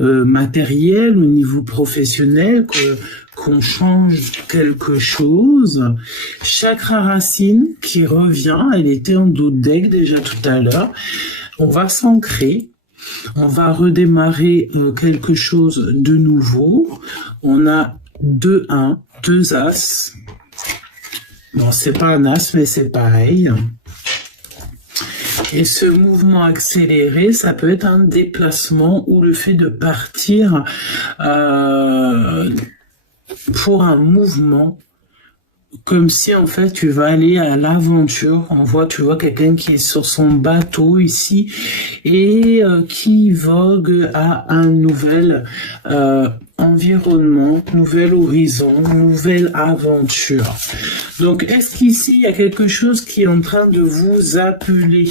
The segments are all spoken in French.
matériel, au niveau professionnel, qu'on change quelque chose. Chakra racine qui revient, elle était en dos de deck déjà tout à l'heure. On va s'ancrer. On va redémarrer quelque chose de nouveau. On a 2-1, 2 as. Bon, c'est pas un as, mais c'est pareil. Et ce mouvement accéléré, ça peut être un déplacement ou le fait de partir pour un mouvement, comme si en fait tu vas aller à l'aventure. Tu vois quelqu'un qui est sur son bateau ici et qui vogue à un nouvel environnement, nouvel horizon, nouvelle aventure. Donc est-ce qu'ici il y a quelque chose qui est en train de vous appeler?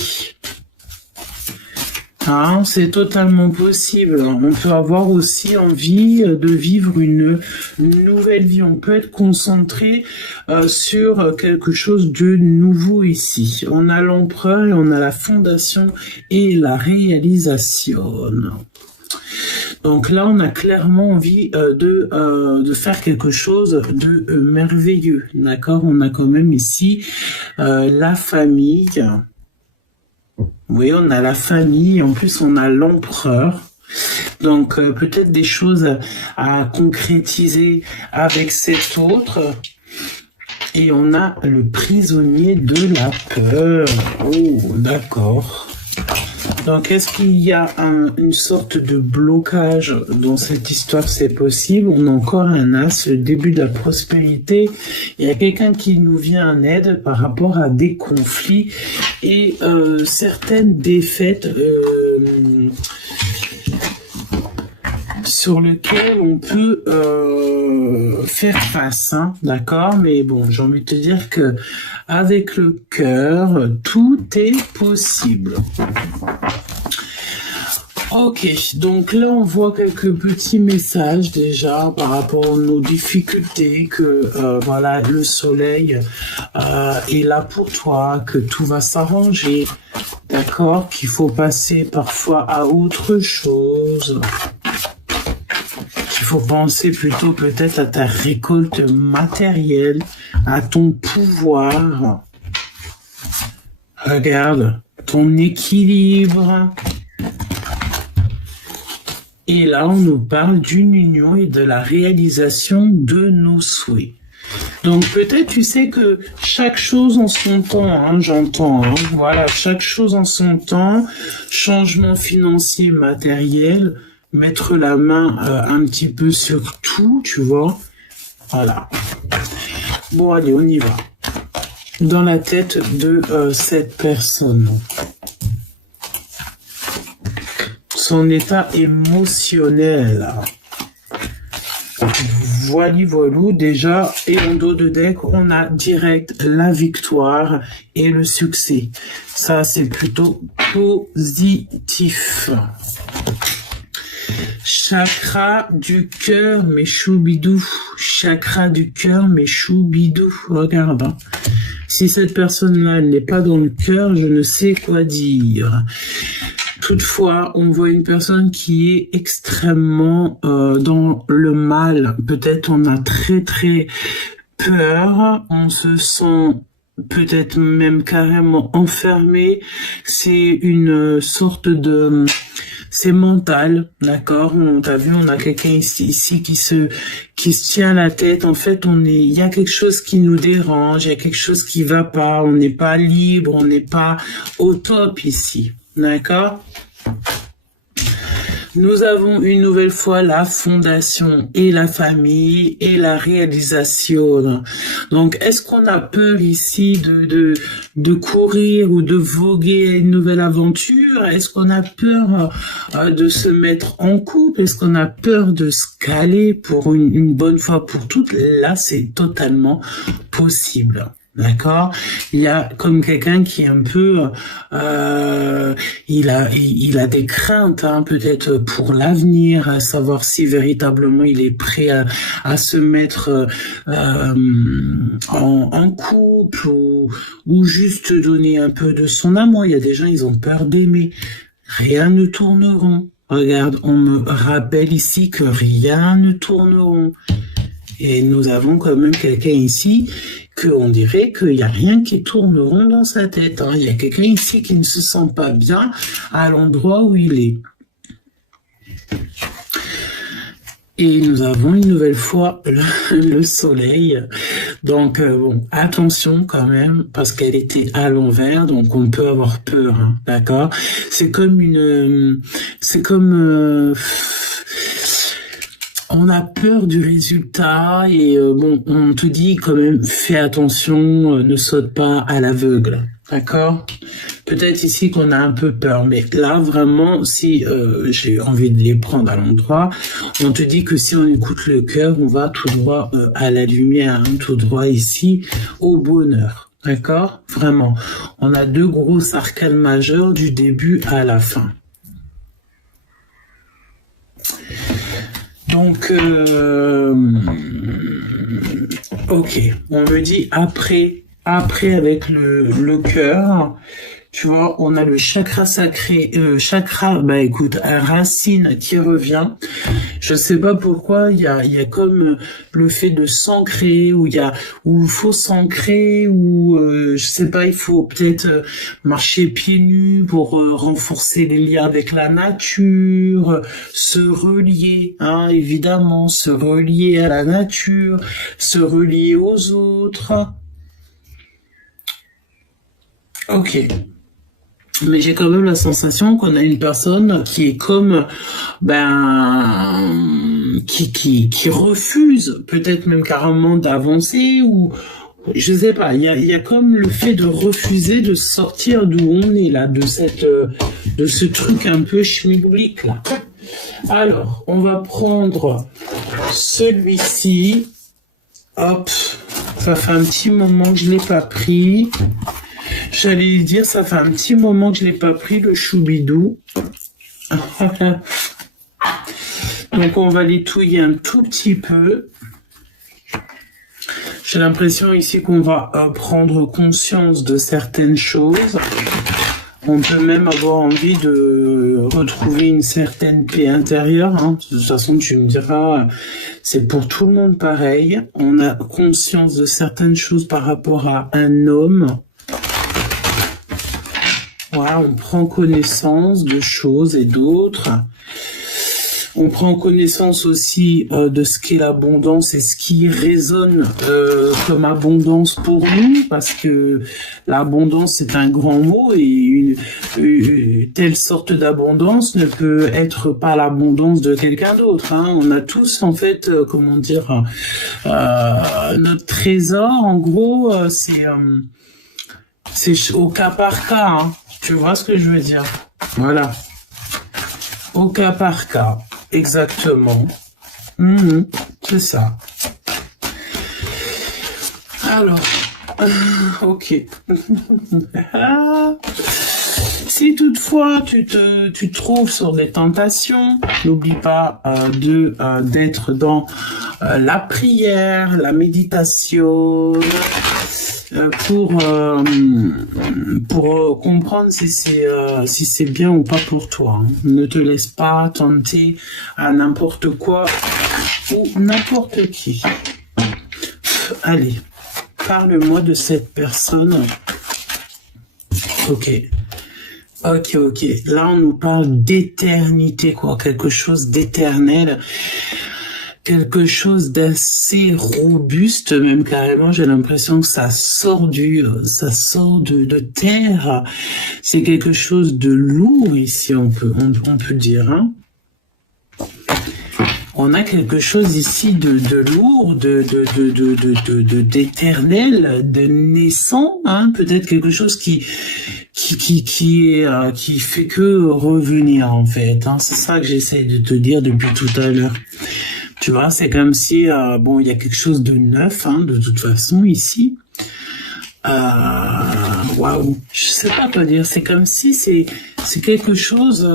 Ah, c'est totalement possible. On peut avoir aussi envie de vivre une nouvelle vie. On peut être concentré sur quelque chose de nouveau ici. On a l'empereur et on a la fondation et la réalisation. Donc là, on a clairement envie de faire quelque chose de merveilleux. D'accord? On a quand même ici la famille. Oui, on a la famille, en plus on a l'empereur. Donc peut-être des choses à concrétiser avec cet autre. Et on a le prisonnier de la peur. Oh, d'accord. Donc est-ce qu'il y a une sorte de blocage dans cette histoire? C'est possible. On a encore un as, le début de la prospérité. Il y a quelqu'un qui nous vient en aide par rapport à des conflits et certaines défaites sur lesquelles on peut faire face, hein, d'accord? Mais bon, j'ai envie de te dire que avec le cœur, tout est possible. Ok, donc là on voit quelques petits messages déjà par rapport à nos difficultés, que voilà, le soleil est là pour toi, que tout va s'arranger, d'accord, qu'il faut passer parfois à autre chose, qu'il faut penser plutôt peut-être à ta récolte matérielle, à ton pouvoir. Regarde, ton équilibre. Et là, on nous parle d'une union et de la réalisation de nos souhaits. Donc peut-être tu sais que chaque chose en son temps, hein, j'entends, hein, voilà, chaque chose en son temps, changement financier, matériel, mettre la main un petit peu sur tout, tu vois, voilà. Bon, allez, on y va. Dans la tête de cette personne. Son état émotionnel. Voilou, déjà, et en dos de deck, on a direct la victoire et le succès. Ça, c'est plutôt positif. Chakra du cœur, mes choubidous. Chakra du cœur, mes choubidous. Regarde, hein. Si cette personne-là n'est pas dans le cœur, je ne sais quoi dire. Toutefois, on voit une personne qui est extrêmement dans le mal. Peut-être on a très très peur, on se sent peut-être même carrément enfermé. C'est une sorte de... C'est mental, d'accord? T'as vu, on a quelqu'un ici qui se tient la tête. En fait, il y a quelque chose qui nous dérange, il y a quelque chose qui va pas. On n'est pas libre, on n'est pas au top ici. D'accord? Nous avons une nouvelle fois la fondation et la famille et la réalisation. Donc, est-ce qu'on a peur ici de courir ou de voguer à une nouvelle aventure? Est-ce qu'on a peur de se mettre en couple? Est-ce qu'on a peur de se caler pour une bonne fois pour toutes? Là, c'est totalement possible. D'accord? Il y a comme quelqu'un qui est un peu, il a des craintes, hein, peut-être pour l'avenir, à savoir si véritablement il est prêt à se mettre en couple ou juste donner un peu de son amour. Il y a des gens, ils ont peur d'aimer. Rien ne tourne rond. Regarde, on me rappelle ici que rien ne tourne rond. Et nous avons quand même quelqu'un ici qu'on dirait qu'il n'y a rien qui tourne rond dans sa tête. Hein. Il y a quelqu'un ici qui ne se sent pas bien à l'endroit où il est. Et nous avons une nouvelle fois le soleil. Donc, bon, attention quand même, parce qu'elle était à l'envers, donc on peut avoir peur, hein, d'accord? C'est comme on a peur du résultat et bon, on te dit quand même, fais attention, ne saute pas à l'aveugle, d'accord? Peut-être ici qu'on a un peu peur, mais là vraiment, si j'ai envie de les prendre à l'endroit, on te dit que si on écoute le cœur, on va tout droit à la lumière, hein, tout droit ici au bonheur, d'accord? Vraiment, on a 2 gros arcanes majeurs du début à la fin. Donc, ok, on me dit après avec le cœur, tu vois, on a le chakra sacré, bah écoute, racine qui revient. Je sais pas pourquoi, il y a comme le fait de s'ancrer, où il faut s'ancrer, ou je sais pas, il faut peut-être marcher pieds nus pour renforcer les liens avec la nature, se relier, hein, évidemment, se relier à la nature, se relier aux autres. Ok. Mais j'ai quand même la sensation qu'on a une personne qui est comme, qui refuse peut-être même carrément d'avancer ou, je sais pas, il y a comme le fait de refuser de sortir d'où on est là, de ce truc un peu schmilblick là. Alors, on va prendre celui-ci. Hop, ça fait un petit moment que je l'ai pas pris. J'allais dire, ça fait un petit moment que je l'ai pas pris, le choubidou. Donc, on va les touiller un tout petit peu. J'ai l'impression ici qu'on va prendre conscience de certaines choses. On peut même avoir envie de retrouver une certaine paix intérieure. Hein. De toute façon, tu me diras, c'est pour tout le monde pareil. On a conscience de certaines choses par rapport à un homme. Voilà, on prend connaissance de choses et d'autres. On prend connaissance aussi de ce qu'est l'abondance et ce qui résonne comme abondance pour nous, parce que l'abondance c'est un grand mot et une telle sorte d'abondance ne peut être pas l'abondance de quelqu'un d'autre. Hein. On a tous en fait, comment dire, notre trésor. En gros, c'est au cas par cas. Hein. Tu vois ce que je veux dire? Voilà. Au cas par cas. Exactement. C'est ça. Alors, ok. Si toutefois tu te trouves sur des tentations, n'oublie pas d'être dans la prière, la méditation, pour comprendre si c'est bien ou pas pour toi. Hein. Ne te laisse pas tenter à n'importe quoi ou n'importe qui. Allez, parle-moi de cette personne. Ok. Là, on nous parle d'éternité, quoi. Quelque chose d'éternel. Quelque chose d'assez robuste, même carrément, j'ai l'impression que ça sort de terre. C'est quelque chose de lourd ici, on peut dire, hein. On a quelque chose ici de lourd, d'éternel, de naissant, hein, peut-être quelque chose qui fait que revenir, en fait, hein. C'est ça que j'essaie de te dire depuis tout à l'heure. Tu vois, c'est comme si, il y a quelque chose de neuf, hein, de toute façon, ici. Waouh, je sais pas quoi dire. C'est comme si c'est quelque chose.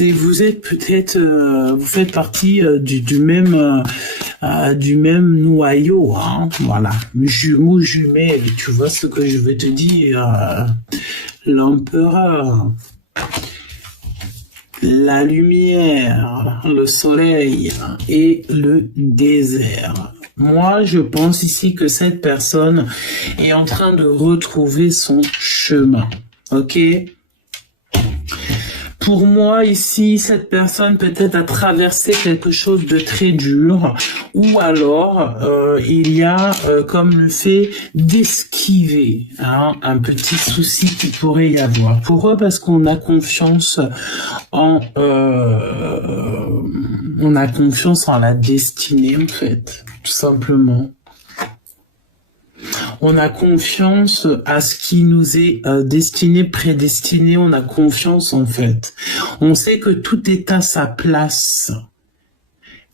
Vous êtes peut-être, vous faites partie du même noyau, hein. Voilà, jumeaux jumelles. Tu vois ce que je veux te dire, l'empereur. la lumière, le soleil et le désert. Moi, je pense ici que cette personne est en train de retrouver son chemin. Ok? Pour moi, ici, cette personne peut-être a traversé quelque chose de très dur, ou alors il y a comme le fait d'esquiver un petit souci qui pourrait y avoir. Pourquoi? Parce qu'on a confiance en la destinée, en fait, tout simplement. On a confiance à ce qui nous est destiné, prédestiné. On a confiance, en fait. On sait que tout est à sa place.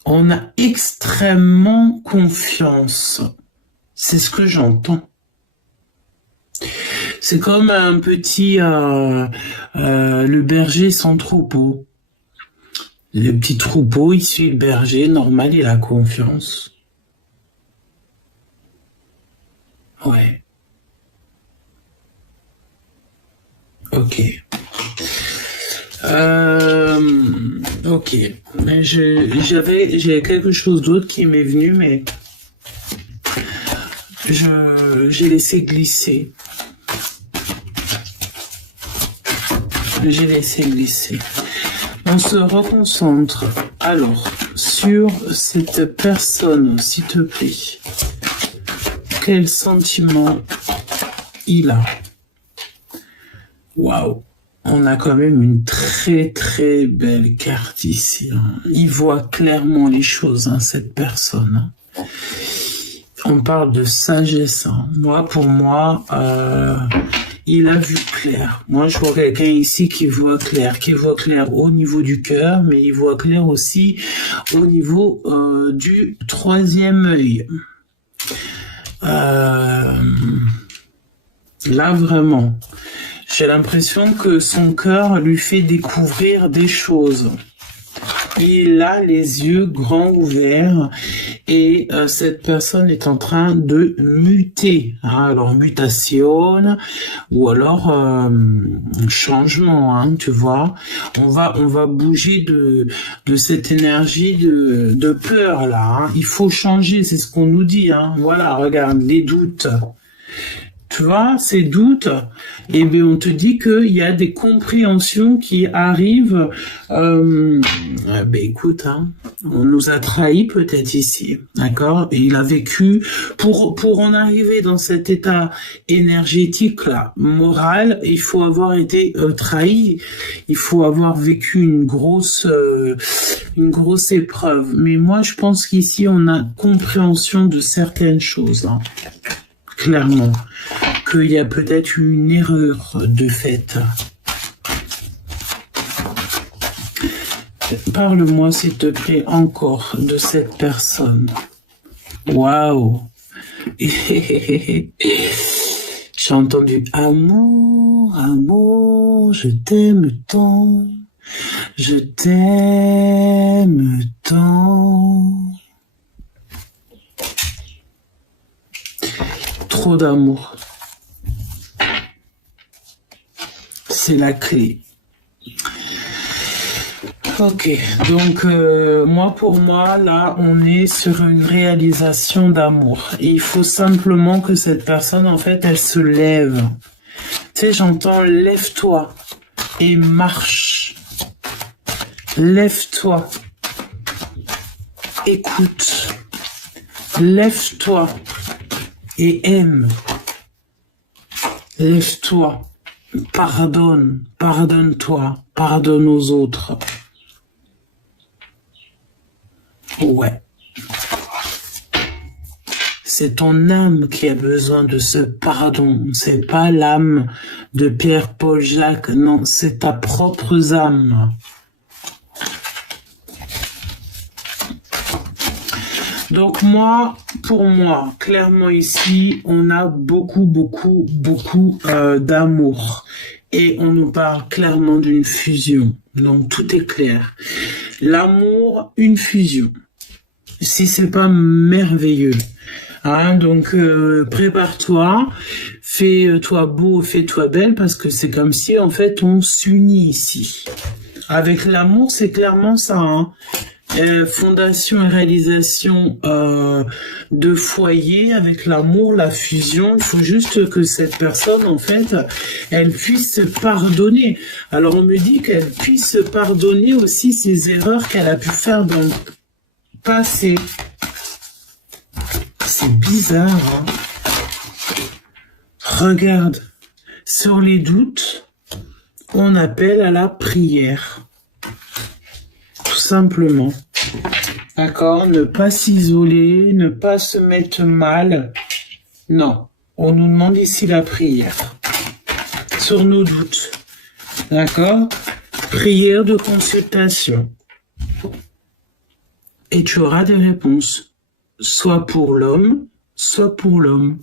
On a extrêmement confiance. C'est ce que j'entends. C'est comme un petit... le berger sans troupeau. Le petit troupeau, il suit le berger. Normal, il a confiance. Ouais. Ok. Ok. Mais j'ai quelque chose d'autre qui m'est venu, mais j'ai laissé glisser. J'ai laissé glisser. On se reconcentre alors sur cette personne, s'il te plaît. Quel sentiment il a? Waouh! On a quand même une très très belle carte ici. Il voit clairement les choses, cette personne. On parle de sagesse. Moi, pour moi, il a vu clair. Moi, je vois quelqu'un ici qui voit clair au niveau du cœur, mais il voit clair aussi au niveau du troisième œil. Là, vraiment, j'ai l'impression que son cœur lui fait découvrir des choses. Il a les yeux grands ouverts et cette personne est en train de muter. Alors, mutation ou alors changement, tu vois. On va bouger de cette énergie de peur, là. Il faut changer, c'est ce qu'on nous dit. Voilà, regarde, les doutes. Tu vois, ces doutes, eh bien, on te dit qu'il y a des compréhensions qui arrivent. Écoute, on nous a trahis peut-être ici, d'accord? Et il a vécu, pour en arriver dans cet état énergétique là, moral, il faut avoir été trahi, il faut avoir vécu une grosse épreuve. Mais moi, je pense qu'ici, on a compréhension de certaines choses, clairement, qu'il y a peut-être une erreur de fait. Parle-moi, s'il te plaît, encore de cette personne. Waouh! J'ai entendu amour, amour, je t'aime tant, je t'aime tant. Trop d'amour. C'est la clé. Ok, donc pour moi, là, on est sur une réalisation d'amour. Et il faut simplement que cette personne, en fait, elle se lève. Tu sais, j'entends lève-toi et marche. Lève-toi. Écoute. Lève-toi et aime. Lève-toi. Pardonne. Pardonne-toi. Pardonne aux autres. Ouais. C'est ton âme qui a besoin de ce pardon. C'est pas l'âme de Pierre, Paul, Jacques. Non, c'est ta propre âme. Donc pour moi, clairement ici, on a beaucoup d'amour. Et on nous parle clairement d'une fusion. Donc tout est clair. L'amour, une fusion. Si c'est pas merveilleux. Donc prépare-toi, fais-toi beau, fais-toi belle, parce que c'est comme si en fait on s'unit ici. Avec l'amour, c'est clairement ça, hein. Fondation et réalisation de foyer avec l'amour, la fusion. Il faut juste que cette personne, en fait, elle puisse pardonner. Alors on me dit qu'elle puisse pardonner aussi ses erreurs qu'elle a pu faire dans le passé. C'est bizarre, hein. Regarde, sur les doutes, on appelle à la prière. Tout simplement. D'accord? Ne pas s'isoler, ne pas se mettre mal. Non. On nous demande ici la prière. Sur nos doutes. D'accord? Prière de consultation. Et tu auras des réponses. Soit pour l'homme, soit pour l'homme.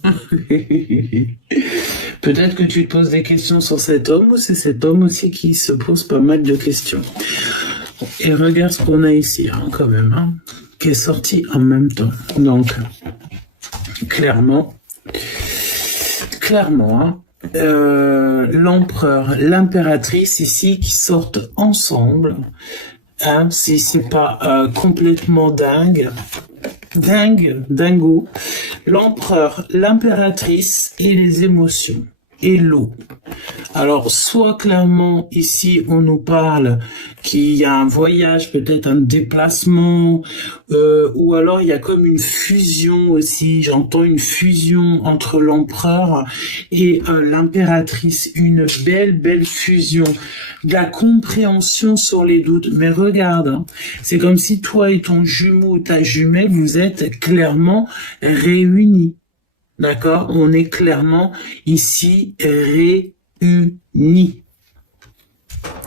Peut-être que tu te poses des questions sur cet homme, ou c'est cet homme aussi qui se pose pas mal de questions. Et regarde ce qu'on a ici, hein, quand même, hein, qui est sorti en même temps. Donc, clairement, hein, l'empereur, l'impératrice ici qui sortent ensemble, hein, si c'est pas complètement dingo, l'empereur, l'impératrice et les émotions. Et l'eau. Alors, soit clairement, ici, on nous parle qu'il y a un voyage, peut-être un déplacement, ou alors il y a comme une fusion aussi, j'entends une fusion entre l'empereur et l'impératrice, une belle fusion, de la compréhension sur les doutes. Mais regarde, hein, c'est comme si toi et ton jumeau ou ta jumelle, vous êtes clairement réunis. D'accord? On est clairement ici réunis.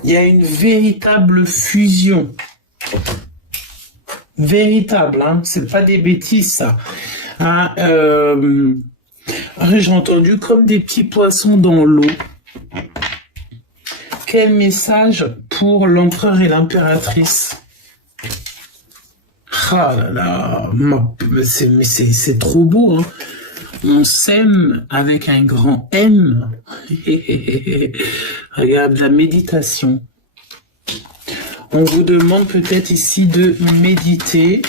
Il y a une véritable fusion. Véritable, hein? C'est pas des bêtises, ça. Hein, j'ai entendu comme des petits poissons dans l'eau. Quel message pour l'empereur et l'impératrice? Ah là là, c'est trop beau, hein? On s'aime avec un grand M. Regarde la méditation. On vous demande peut-être ici de méditer.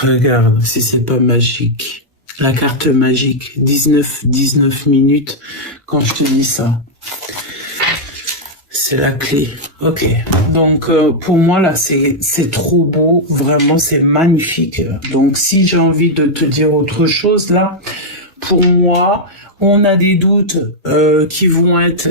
Regarde si c'est pas magique. La carte magique. 19 minutes quand je te dis ça. C'est la clé. Ok. Donc, pour moi, là, c'est trop beau. Vraiment, c'est magnifique. Donc, si j'ai envie de te dire autre chose, là, pour moi, on a des doutes qui vont être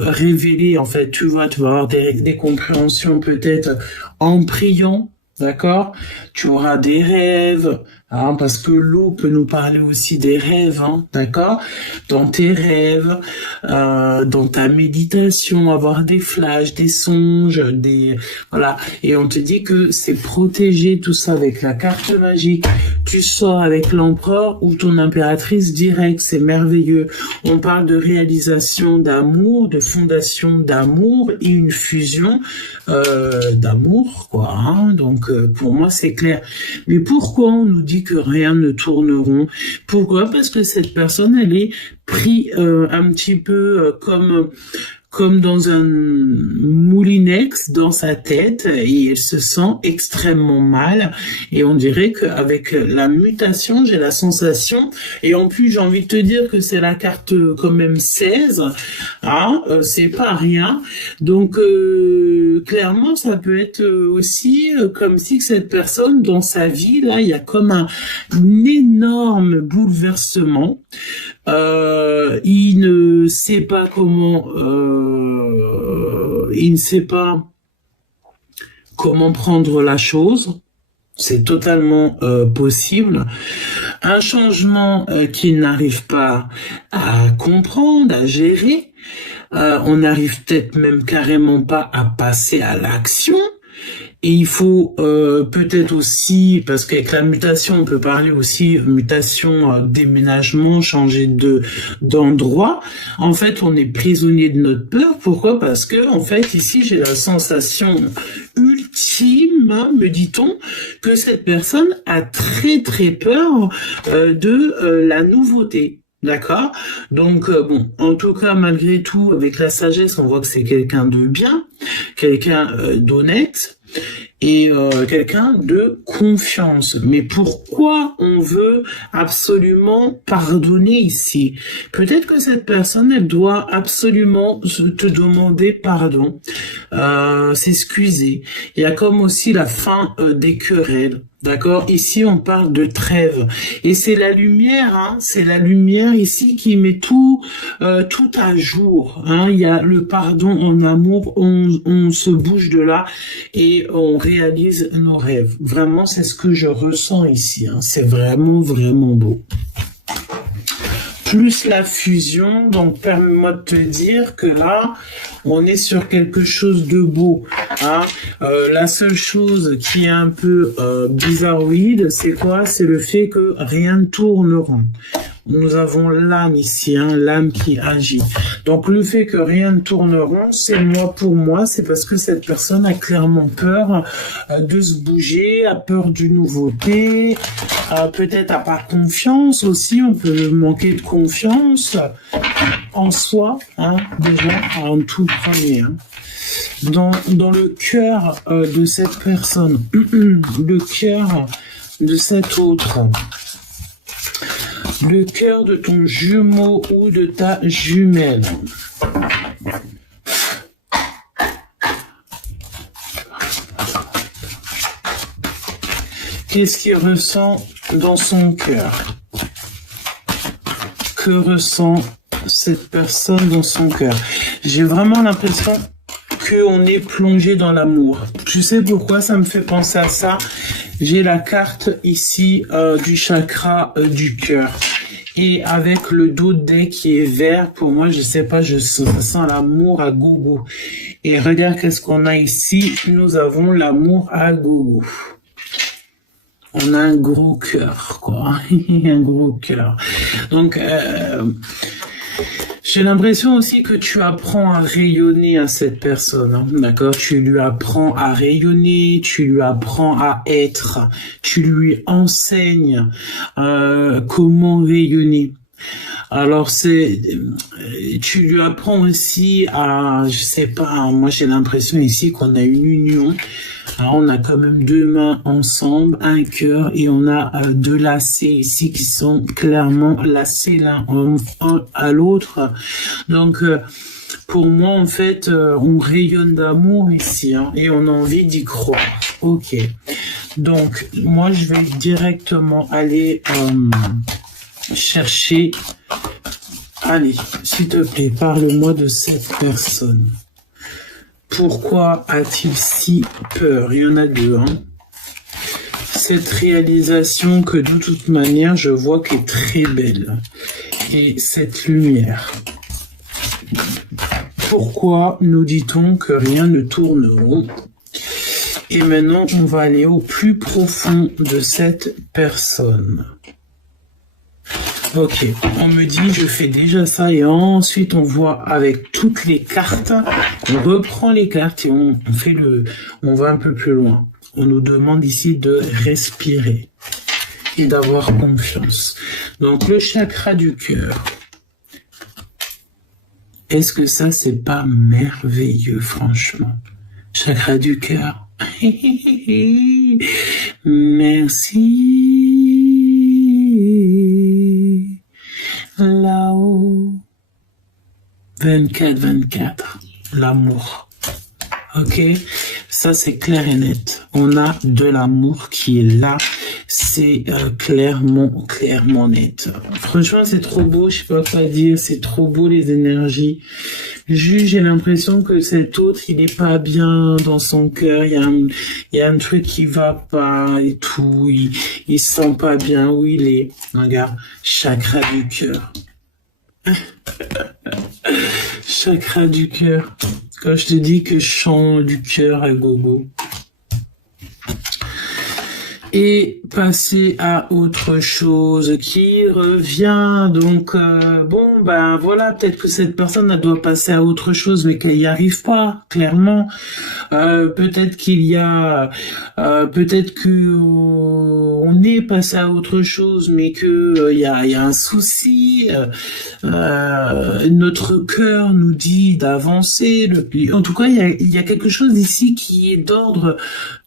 révélés. En fait, tu vas avoir des compréhensions peut-être en priant. D'accord? Tu auras des rêves, hein, parce que l'eau peut nous parler aussi des rêves, hein, d'accord? Dans tes rêves, dans ta méditation, avoir des flashs, des songes, voilà. Et on te dit que c'est protégé tout ça avec la carte magique. Tu sors avec l'empereur ou ton impératrice direct, c'est merveilleux. On parle de réalisation d'amour, de fondation d'amour et une fusion d'amour, quoi. Hein. Donc pour moi c'est clair. Mais pourquoi on nous dit que rien ne tourneront? Pourquoi? Parce que cette personne elle est prise un petit peu comme dans un moulinex dans sa tête et elle se sent extrêmement mal et on dirait qu'avec la mutation j'ai la sensation et en plus j'ai envie de te dire que c'est la carte quand même 16 hein, c'est pas rien donc clairement ça peut être aussi comme si cette personne dans sa vie là il y a comme un énorme bouleversement il ne sait pas comment il ne sait pas comment prendre la chose. C'est totalement possible. Un changement qu'il n'arrive pas à comprendre, à gérer. On n'arrive peut-être même carrément pas à passer à l'action. Et il faut peut-être aussi, parce qu'avec la mutation, on peut parler aussi mutation, déménagement, changer d'endroit. En fait, on est prisonnier de notre peur. Pourquoi? Parce que en fait, ici, j'ai la sensation ultime, hein, me dit-on, que cette personne a très très peur de la nouveauté. D'accord? Donc, bon, en tout cas, malgré tout, avec la sagesse, on voit que c'est quelqu'un de bien, quelqu'un d'honnête, et quelqu'un de confiance. Mais pourquoi on veut absolument pardonner ici? Peut-être que cette personne, elle doit absolument te demander pardon, s'excuser. Il y a comme aussi la fin des querelles. D'accord? Ici, on parle de trêve. Et c'est la lumière, hein, c'est la lumière ici qui met tout à jour. Hein. Il y a le pardon en amour, on se bouge de là et on réalise nos rêves. Vraiment, c'est ce que je ressens ici. Hein. C'est vraiment, vraiment beau. Plus la fusion, donc permets-moi de te dire que là, on est sur quelque chose de beau. Hein. La seule chose qui est un peu bizarroïde, c'est quoi? C'est le fait que rien ne tourne rond. Nous avons l'âme ici, hein, l'âme qui agit. Donc le fait que rien ne tourne rond, c'est moi pour moi, c'est parce que cette personne a clairement peur de se bouger, a peur d'une nouveauté, peut-être a pas confiance aussi, on peut manquer de confiance en soi, hein, déjà en tout premier. Hein. Dans le cœur de cette personne, le cœur de cet autre, le cœur de ton jumeau ou de ta jumelle. Qu'est-ce qu'il ressent dans son cœur? Que ressent cette personne dans son cœur? J'ai vraiment l'impression qu'on est plongé dans l'amour. Tu sais pourquoi ça me fait penser à ça? J'ai la carte ici du chakra du cœur. Et avec le dos de dé qui est vert, pour moi, je sais pas, je sens l'amour à gogo. Et regarde qu'est-ce qu'on a ici. Nous avons l'amour à gogo. On a un gros cœur, quoi. Un gros cœur. Donc, j'ai l'impression aussi que tu apprends à rayonner à cette personne, hein, d'accord? Tu lui apprends à rayonner, tu lui apprends à être, tu lui enseignes comment rayonner. Alors tu lui apprends aussi à, je sais pas, moi j'ai l'impression ici qu'on a une union. Alors, on a quand même deux mains ensemble, un cœur, et on a deux lacets ici qui sont clairement lacés l'un à l'autre. Donc, pour moi, en fait, on rayonne d'amour ici, hein, et on a envie d'y croire. Ok. Donc, moi, je vais directement aller chercher. Allez, s'il te plaît, parle-moi de cette personne. Pourquoi a-t-il si peur? Il y en a deux, hein. Cette réalisation que de toute manière, je vois qu'elle est très belle. Et cette lumière. Pourquoi nous dit-on que rien ne tourne rond? Et maintenant, on va aller au plus profond de cette personne. Ok, on me dit je fais déjà ça et ensuite on voit avec toutes les cartes, on reprend les cartes et on va un peu plus loin. On nous demande ici de respirer et d'avoir confiance. Donc le chakra du cœur. Est-ce que ça c'est pas merveilleux franchement? Chakra du cœur. Merci. Là-haut, 24, l'amour. Ok, ça c'est clair et net. On a de l'amour qui est là. C'est clairement net. Franchement, c'est trop beau. Je sais pas quoi dire. C'est trop beau les énergies. Juste, j'ai l'impression que cet autre, il est pas bien dans son cœur. Il y a un truc qui va pas et tout. Il se sent pas bien où il est. Regarde, chakra du cœur. Chakra du cœur. Quand je te dis que chant du cœur à gogo. et passer à autre chose qui revient. Donc bon, ben voilà, peut-être que cette personne elle doit passer à autre chose, mais qu'elle y arrive pas, clairement. Peut-être qu'il y a, peut-être que on est passé à autre chose, mais que il y a un souci. Notre cœur nous dit d'avancer. En tout cas, il y a quelque chose ici qui est d'ordre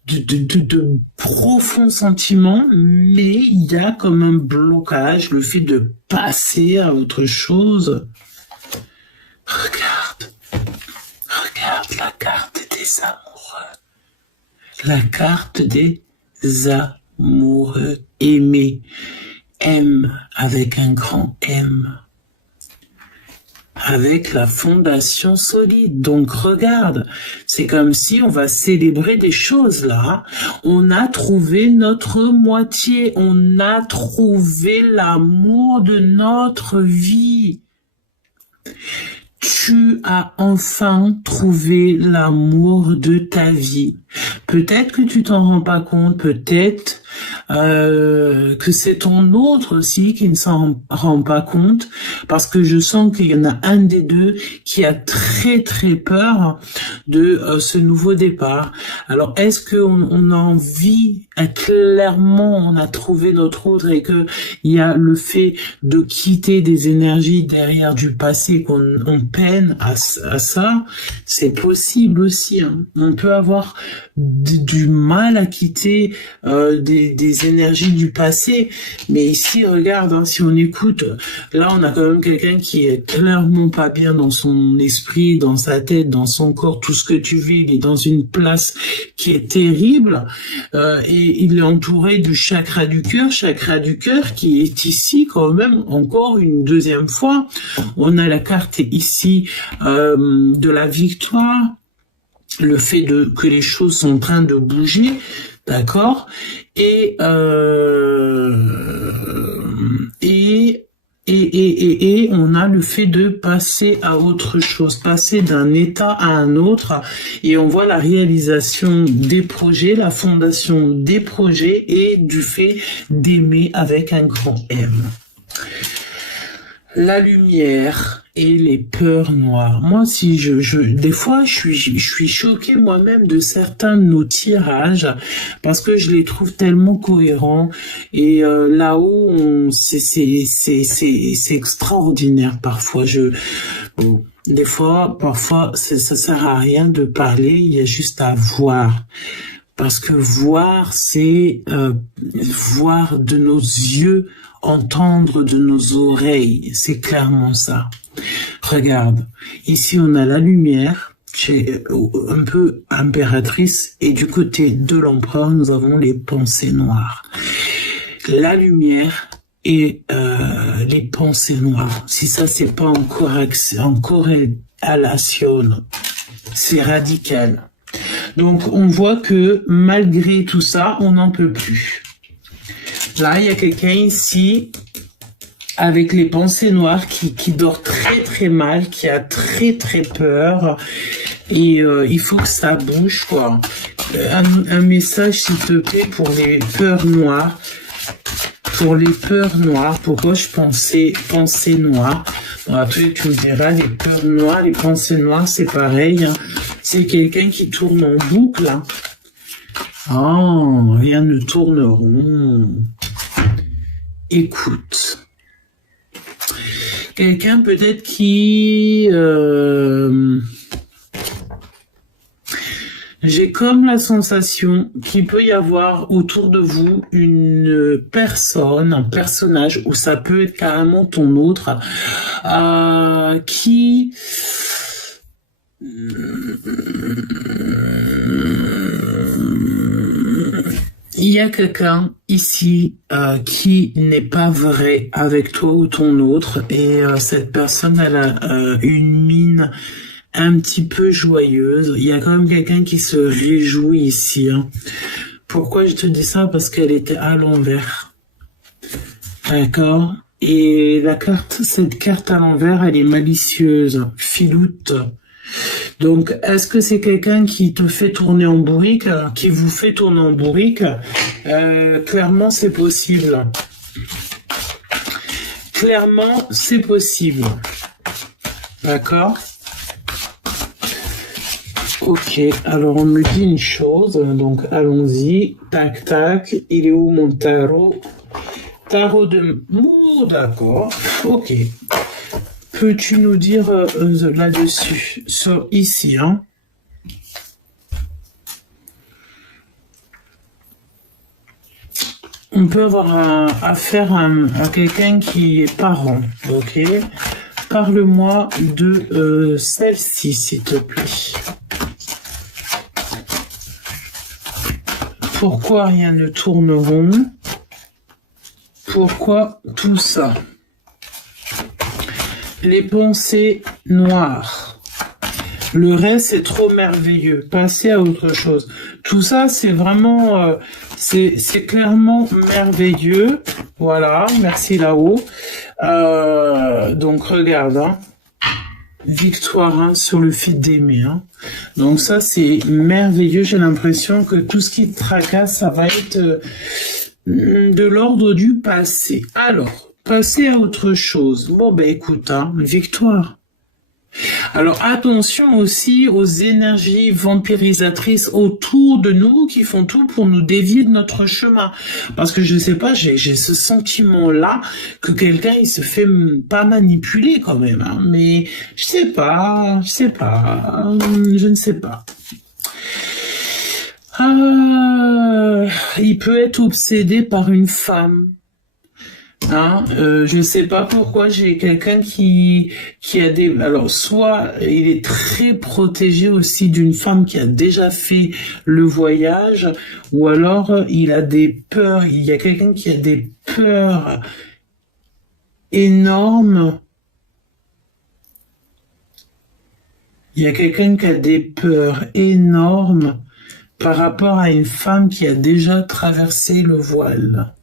de profonds sentiments, mais il y a comme un blocage, le fait de passer à autre chose. Regarde la carte des amoureux. La carte des amoureux aimés. M avec un grand M. Avec la fondation solide. Donc regarde, c'est comme si on va célébrer des choses là. On a trouvé notre moitié, on a trouvé l'amour de notre vie. Tu as enfin trouvé l'amour de ta vie. Peut-être que tu t'en rends pas compte, peut-être que c'est ton autre aussi qui ne s'en rend pas compte, parce que je sens qu'il y en a un des deux qui a très très peur de ce nouveau départ. Alors est-ce qu'on a envie, clairement on a trouvé notre autre et que il y a le fait de quitter des énergies derrière du passé qu'on peine à ça, c'est possible aussi. Hein. On peut avoir du mal à quitter des énergies du passé, mais ici regarde, hein, si on écoute, là on a quand même quelqu'un qui est clairement pas bien dans son esprit, dans sa tête, dans son corps, tout ce que tu vis, il est dans une place qui est terrible, et il est entouré du chakra du cœur qui est ici quand même encore une deuxième fois. On a la carte ici de la victoire, le fait que les choses sont en train de bouger, d'accord, et on a le fait de passer à autre chose, passer d'un état à un autre, et on voit la réalisation des projets, la fondation des projets et du fait d'aimer avec un grand M. La lumière et les peurs noires. Moi, si des fois, je suis choquée moi-même de certains de nos tirages parce que je les trouve tellement cohérents et là-haut, c'est extraordinaire parfois. Des fois, parfois, ça sert à rien de parler. Il y a juste à voir. Parce que voir, c'est voir de nos yeux, entendre de nos oreilles. C'est clairement ça. Regarde, ici on a la lumière, un peu impératrice, et du côté de l'empereur, nous avons les pensées noires. La lumière et les pensées noires. Si ça, c'est pas en corrélation, c'est radical. Donc, on voit que malgré tout ça, on n'en peut plus. Là, il y a quelqu'un ici avec les pensées noires qui dort très très mal, qui a très très peur. Et il faut que ça bouge, quoi. Un message, s'il te plaît, pour les peurs noires. Pour les peurs noires, pourquoi je pensais pensées noires. Bon, après, tu me diras, les peurs noires, les pensées noires, c'est pareil. Hein. C'est quelqu'un qui tourne en boucle. Hein. Oh, rien ne tourne rond. Écoute. Quelqu'un peut-être qui... J'ai comme la sensation qu'il peut y avoir autour de vous une personne, un personnage, ou ça peut être carrément ton autre, qui... Il y a quelqu'un ici qui n'est pas vrai avec toi ou ton autre, et cette personne, elle a une mine un petit peu joyeuse. Il y a quand même quelqu'un qui se réjouit ici. Hein. Pourquoi je te dis ça? Parce qu'elle était à l'envers. D'accord? Et cette carte à l'envers, elle est malicieuse, filoute. Donc, est-ce que c'est quelqu'un qui te fait tourner en bourrique, qui vous fait tourner en bourrique? Clairement, c'est possible. Clairement, c'est possible. D'accord? Ok, alors on me dit une chose, donc allons-y. Tac, tac, il est où mon tarot? Tarot de... Oh, d'accord, ok. Peux-tu nous dire là-dessus, sur ici, hein? On peut avoir affaire à quelqu'un qui est parent, ok? Parle-moi de celle-ci, s'il te plaît. Pourquoi rien ne tourne rond? Pourquoi tout ça? Les pensées noires. Le reste, c'est trop merveilleux. Passez à autre chose. Tout ça, c'est vraiment... c'est clairement merveilleux. Voilà, merci là-haut. Donc, regarde, hein. Victoire, hein, sur le fait d'aimer. Hein. Donc ça, c'est merveilleux. J'ai l'impression que tout ce qui te tracasse, ça va être de l'ordre du passé. Alors, passer à autre chose. Bon, ben écoute, hein, victoire. Alors attention aussi aux énergies vampirisatrices autour de nous qui font tout pour nous dévier de notre chemin. Parce que je sais pas, j'ai ce sentiment-là que quelqu'un il se fait pas manipuler quand même. Hein, mais je sais pas, je ne sais pas. Il peut être obsédé par une femme. Hein, je sais pas pourquoi j'ai quelqu'un qui a des... Alors, soit il est très protégé aussi d'une femme qui a déjà fait le voyage, ou alors il a des peurs, il y a quelqu'un qui a des peurs énormes. Il y a quelqu'un qui a des peurs énormes par rapport à une femme qui a déjà traversé le voile.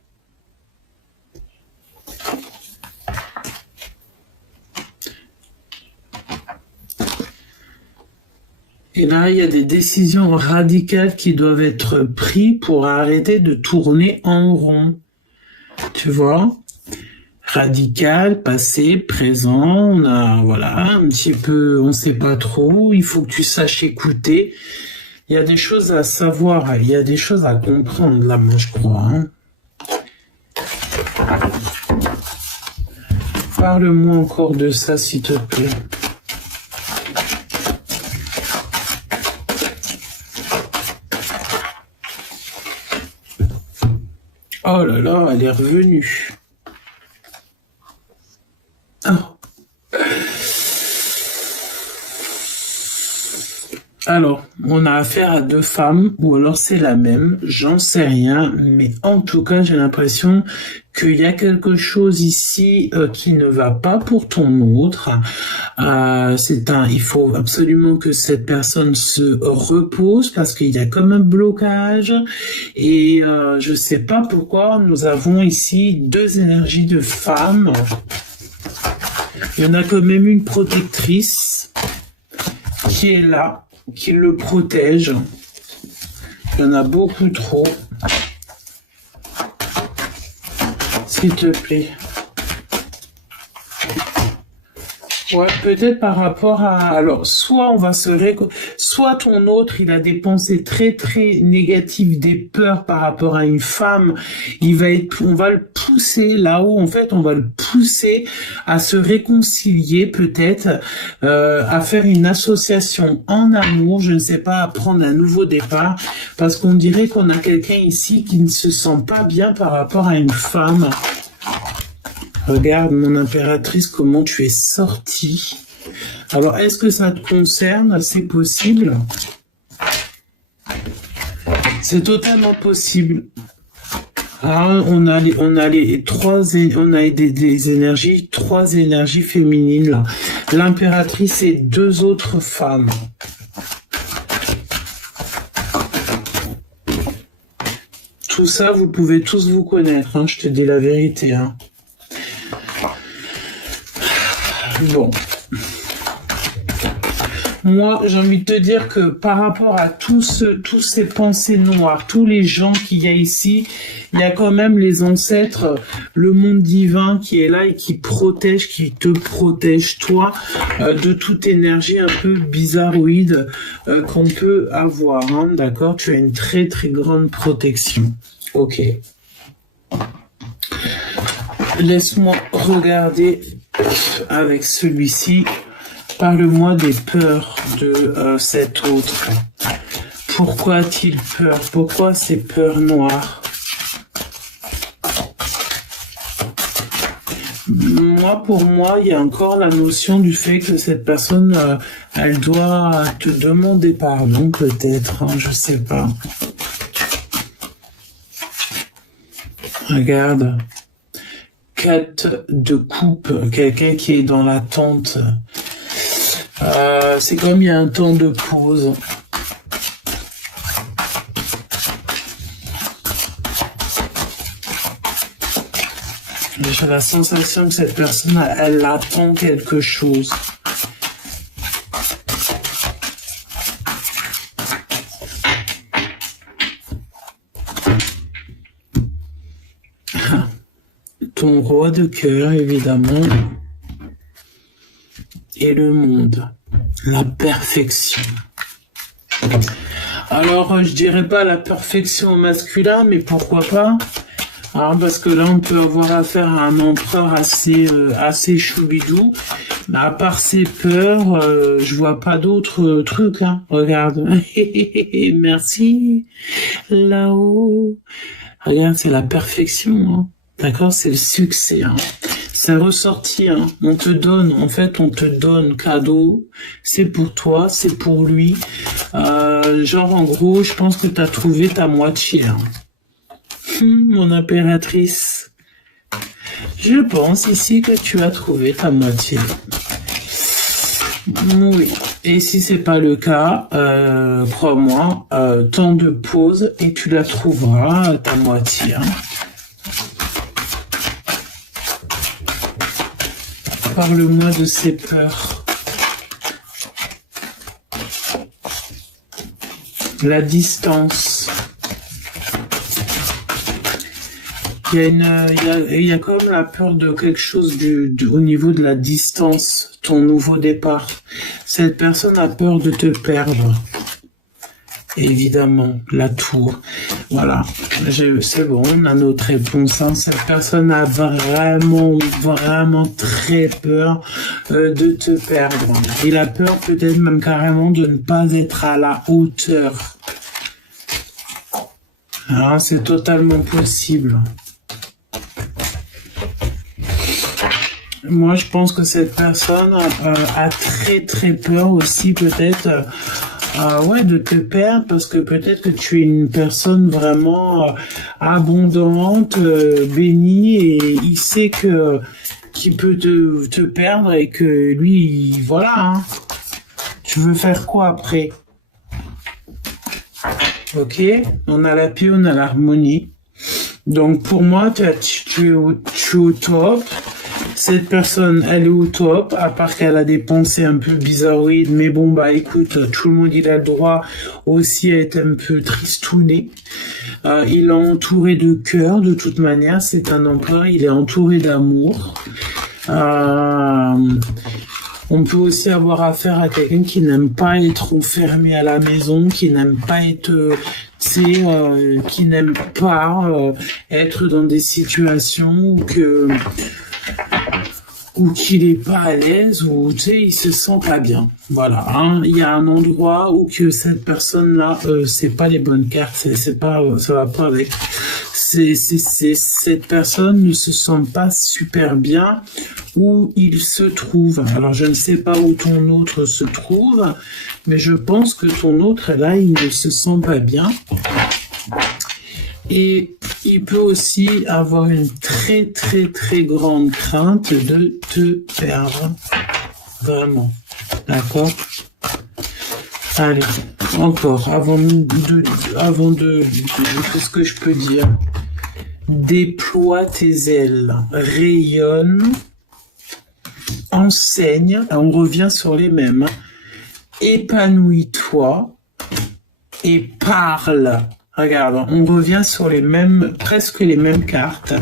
Et là, il y a des décisions radicales qui doivent être prises pour arrêter de tourner en rond. Tu vois? Radical, passé, présent, on a, voilà, un petit peu, on sait pas trop, il faut que tu saches écouter. Il y a des choses à savoir, il y a des choses à comprendre, là, moi, je crois. Hein. Parle-moi encore de ça, s'il te plaît. Oh là là, elle est revenue. Oh. Alors, on a affaire à deux femmes, ou alors c'est la même, j'en sais rien, mais en tout cas, j'ai l'impression qu'il y a quelque chose ici qui ne va pas pour ton autre. Il faut absolument que cette personne se repose parce qu'il y a comme un blocage et je sais pas pourquoi nous avons ici deux énergies de femmes. Il y en a quand même une protectrice qui est là, qui le protège. Il y en a beaucoup trop. S'il te plaît. Ouais, peut-être par rapport à... Alors, soit on va soit ton autre, il a des pensées très très négatives, des peurs par rapport à une femme. On va le pousser là-haut. En fait, on va le pousser à se réconcilier, peut-être, à faire une association en amour. Je ne sais pas, à prendre un nouveau départ, parce qu'on dirait qu'on a quelqu'un ici qui ne se sent pas bien par rapport à une femme. Regarde, mon impératrice, comment tu es sortie. Alors, est-ce que ça te concerne? C'est possible. C'est totalement possible. Ah, on a des énergies, trois énergies féminines là. L'impératrice et deux autres femmes. Tout ça, vous pouvez tous vous connaître, hein, je te dis la vérité, hein. Bon. Moi, j'ai envie de te dire que par rapport à tous ces pensées noires, tous les gens qu'il y a ici, il y a quand même les ancêtres, le monde divin qui est là et qui protège, qui te protège, toi, de toute énergie un peu bizarroïde qu'on peut avoir. Hein, d'accord? Tu as une très très grande protection. Ok. Laisse-moi regarder avec celui-ci. Parle-moi des peurs de cet autre. Pourquoi a-t-il peur? Pourquoi ces peurs noires? Pour moi, il y a encore la notion du fait que cette personne, elle doit te demander pardon, peut-être, hein, je sais pas. Regarde. 4 de coupe, quelqu'un qui est dans l'attente. C'est comme il y a un temps de pause. J'ai la sensation que cette personne, elle attend quelque chose. Ton roi de cœur, évidemment, et le monde, la perfection. Alors, je dirais pas la perfection au masculin, mais pourquoi pas? Hein, parce que là, on peut avoir affaire à un empereur assez choubidou. À part ses peurs, je vois pas d'autres trucs. Hein. Regarde. Merci. Là-haut. Regarde, c'est la perfection. Hein. D'accord, c'est le succès. Hein. C'est ressorti. Hein. On te donne cadeau. C'est pour toi, c'est pour lui. Genre, en gros, je pense que tu as trouvé ta moitié. Hein. Mon impératrice. Je pense ici que tu as trouvé ta moitié. Oui. Et si c'est pas le cas, crois-moi, temps de pause et tu la trouveras, ta moitié. Hein. Parle-moi de ses peurs. La distance. Il y a comme la peur de quelque chose au niveau de la distance, ton nouveau départ. Cette personne a peur de te perdre. Évidemment, la tour. Voilà, c'est bon, on a notre réponse. Hein. Cette personne a vraiment très peur de te perdre. Il a peur peut-être même carrément de ne pas être à la hauteur. Ah, c'est totalement possible. Moi, je pense que cette personne a très peur aussi peut-être de te perdre parce que peut-être que tu es une personne vraiment abondante, bénie et il sait qu'il peut te perdre et que lui, voilà. Hein. Tu veux faire quoi après? Ok, on a la paix, on a l'harmonie. Donc pour moi, tu es au top. Cette personne, elle est au top, à part qu'elle a des pensées un peu bizarroïdes, mais bon, bah écoute, tout le monde, il a le droit aussi à être un peu tristouné. Il est entouré de cœur, de toute manière, c'est un empereur, il est entouré d'amour. On peut aussi avoir affaire à quelqu'un qui n'aime pas être enfermé à la maison, qui n'aime pas être... qui n'aime pas être dans des situations ou qu'il est pas à l'aise, ou il se sent pas bien. Voilà, hein. Il y a un endroit où que cette personne-là, c'est pas les bonnes cartes, c'est pas, ça va pas avec. Cette personne ne se sent pas super bien où il se trouve. Alors je ne sais pas où ton autre se trouve, mais je pense que ton autre là, il ne se sent pas bien. Et il peut aussi avoir une très grande crainte de te perdre. Vraiment. D'accord? Allez, encore, avant de ce que je peux dire. Déploie tes ailes, rayonne, enseigne, on revient sur les mêmes. épanouis-toi et parle. Regarde, on revient sur les mêmes, presque les mêmes cartes.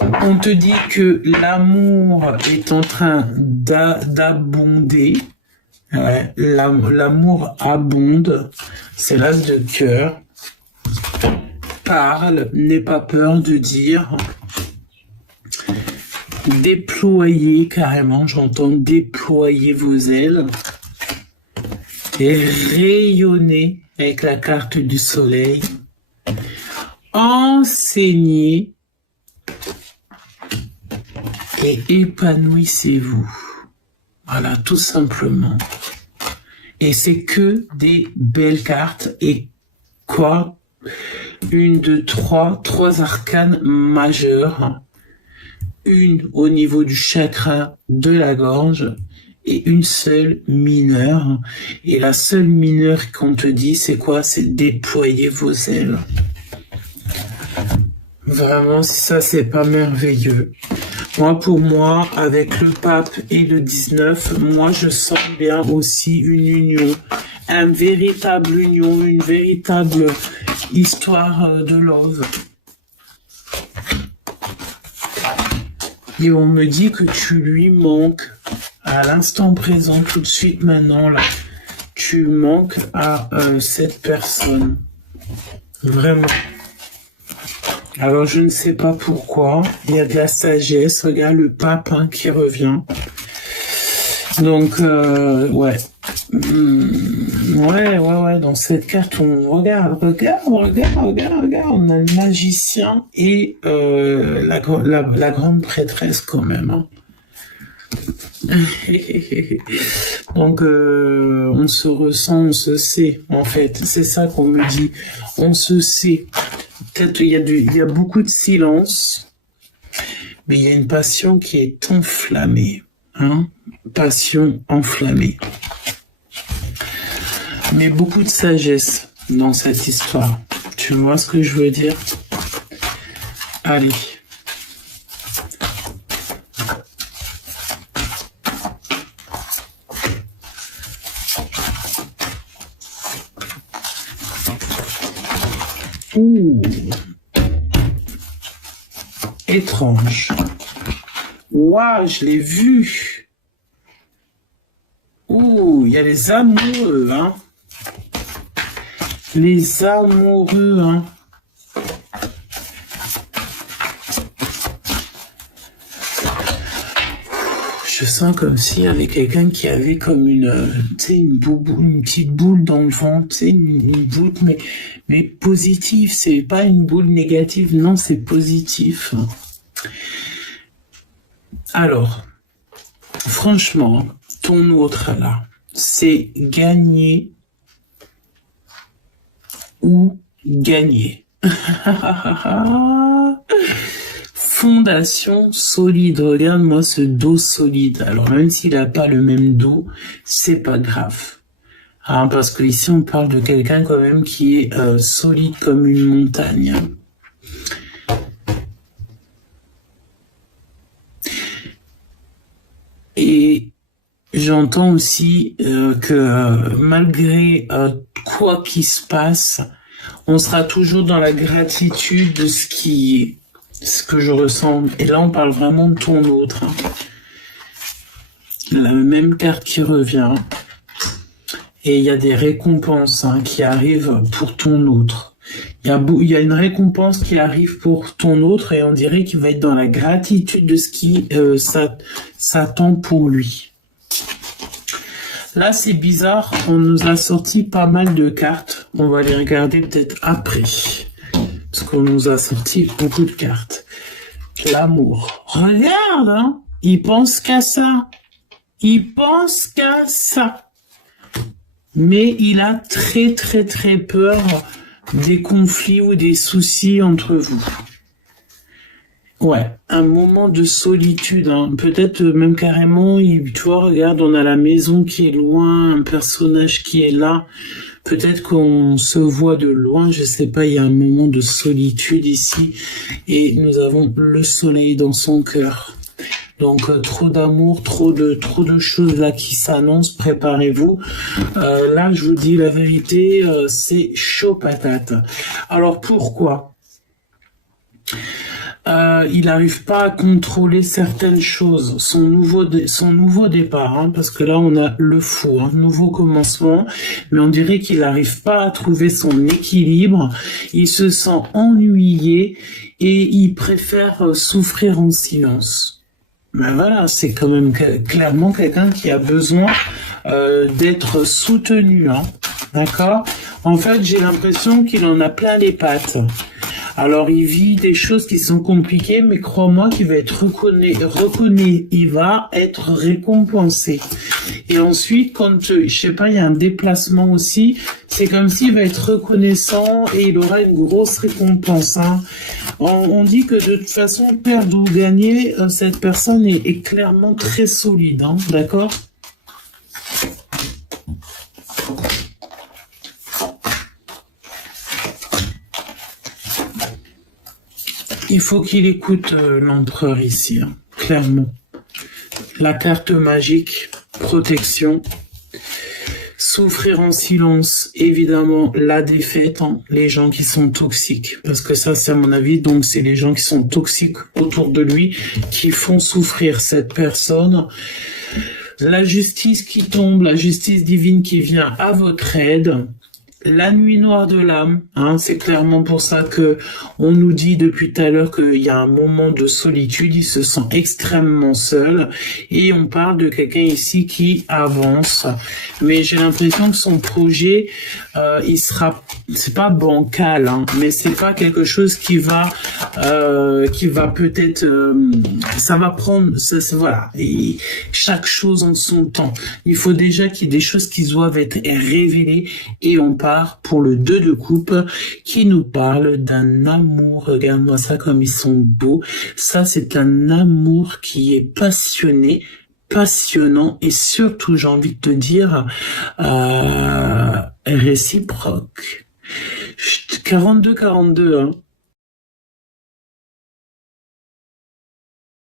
On te dit que l'amour est en train d'abonder. Ouais, l'amour abonde. C'est l'as de cœur. Parle, n'aie pas peur de dire. Déployez carrément, j'entends déployer vos ailes. Et rayonnez avec la carte du soleil. Enseignez et épanouissez-vous. Voilà, tout simplement. Et c'est que des belles cartes. Et quoi? 1, 2, 3 arcanes majeures. Une au niveau du chakra de la gorge et une seule mineure. Et la seule mineure qu'on te dit, c'est quoi? C'est déployer vos ailes. Vraiment, ça, c'est pas merveilleux. Moi, pour moi, avec le pape et le 19, moi, je sens bien aussi une union, une véritable union, une véritable histoire de love. Et on me dit que tu lui manques à l'instant présent, tout de suite maintenant, là. Tu manques à cette personne. Vraiment. Alors, je ne sais pas pourquoi. Il y a de la sagesse. Regarde le pape qui revient. Donc, ouais. Ouais. Dans cette carte, on regarde. On a le magicien et la grande prêtresse quand même. Hein. Donc, on se ressent, on se sait. En fait, c'est ça qu'on me dit. On se sait. Peut-être il y a beaucoup de silence, mais il y a une passion qui est enflammée. Hein? Passion enflammée. Mais beaucoup de sagesse dans cette histoire. Tu vois ce que je veux dire? Allez. Ouh. Étrange. Waouh, je l'ai vu. Ouh, il y a les amoureux, hein. Les amoureux, hein. Je sens comme s'il y avait quelqu'un qui avait comme une petite boule dans le ventre, une boule, mais positive, c'est pas une boule négative, non, c'est positif. Alors, franchement, ton autre là, c'est gagner ou gagner. Fondation solide. Regarde-moi ce dos solide. Alors, même s'il n'a pas le même dos, c'est pas grave. Hein, parce que ici, on parle de quelqu'un quand même qui est solide comme une montagne. Et j'entends aussi que malgré quoi qu'il se passe, on sera toujours dans la gratitude de ce qui est. Ce que je ressens. Et là, on parle vraiment de ton autre. Hein. La même carte qui revient. Et il y a des récompenses qui arrivent pour ton autre. Il y a une récompense qui arrive pour ton autre et on dirait qu'il va être dans la gratitude de ce qui s'attend pour lui. Là, c'est bizarre. On nous a sorti pas mal de cartes. On va les regarder peut-être après. Parce qu'on nous a sorti beaucoup de cartes. L'amour. Regarde, hein. Il pense qu'à ça. Il pense qu'à ça. Mais il a très, très, très peur des conflits ou des soucis entre vous. Ouais, un moment de solitude. Hein. Peut-être même carrément, tu vois, regarde, on a la maison qui est loin, un personnage qui est là. Peut-être qu'on se voit de loin, je sais pas, il y a un moment de solitude ici et nous avons le soleil dans son cœur. Donc trop d'amour, trop de choses là qui s'annoncent, préparez-vous. Là, je vous dis la vérité, c'est chaud patate. Alors pourquoi? Il n'arrive pas à contrôler certaines choses. Son nouveau départ, hein, parce que là on a le fou, hein, nouveau commencement, mais on dirait qu'il n'arrive pas à trouver son équilibre. Il se sent ennuyé et il préfère souffrir en silence. Ben voilà, c'est quand même clairement quelqu'un qui a besoin d'être soutenu, hein, d'accord? En fait, j'ai l'impression qu'il en a plein les pattes. Alors, il vit des choses qui sont compliquées, mais crois-moi qu'il va être reconnu, il va être récompensé. Et ensuite, quand, je sais pas, il y a un déplacement aussi, c'est comme s'il va être reconnaissant et il aura une grosse récompense, hein. On dit que de toute façon, perdre ou gagner, cette personne est clairement très solide, hein, d'accord? Il faut qu'il écoute l'empereur ici, hein, clairement. La carte magique, protection. Souffrir en silence, évidemment, la défaite, hein, les gens qui sont toxiques. Parce que ça, c'est à mon avis, donc c'est les gens qui sont toxiques autour de lui qui font souffrir cette personne. La justice qui tombe, la justice divine qui vient à votre aide. La nuit noire de l'âme, hein, c'est clairement pour ça que on nous dit depuis tout à l'heure qu'il y a un moment de solitude, il se sent extrêmement seul et on parle de quelqu'un ici qui avance. Mais j'ai l'impression que son projet, il sera, c'est pas bancal, hein, mais c'est pas quelque chose qui va peut-être, ça va prendre, voilà, et chaque chose en son temps. Il faut déjà qu'il y ait des choses qui doivent être révélées et on parle pour le 2 de coupe qui nous parle d'un amour. Regarde-moi ça comme ils sont beaux. Ça, c'est un amour qui est passionné, passionnant et surtout, j'ai envie de te dire, réciproque. 42-42, hein.